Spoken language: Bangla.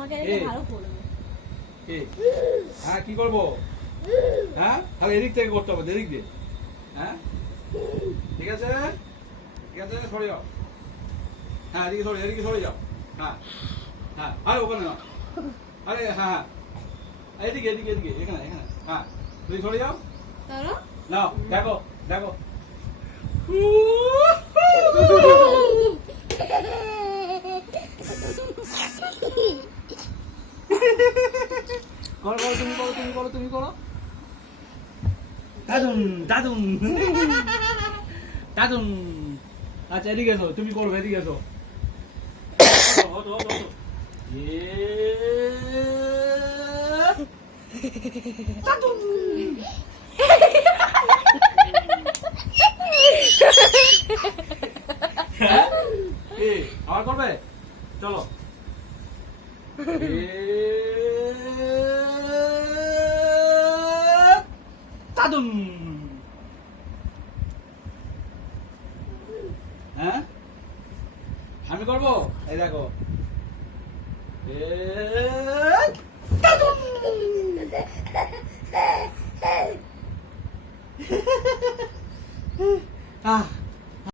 তোমাকে ভালো করবে। হ্যাঁ কি করবো? হ্যাঁ তাহলে এদিক থেকে করতে হবে, এদিক দিয়ে। হ্যাঁ ঠিক আছে, ঠিক আছে, সরে যাও। হ্যাঁ এদিকে সরে যাও। হ্যাঁ হ্যাঁ, আরে ওখানে না, আরে হ্যাঁ হ্যাঁ, এদিকে এদিকে এদিকে, এখানে এখানে। হ্যাঁ তুমি সরে যাও। নাও দেখো দেখো। করো করো, তুমি করো, তুমি করো, তুমি করো। দাদুন দাদুন দাদুন। আচ্ছা এদিকে এসো, তুমি করবে, এদিকে এসো। দাদুন। আবার করবে? চলো। দাদুন। হ্যাঁ আমি করবো, এই দেখো। দাদুন।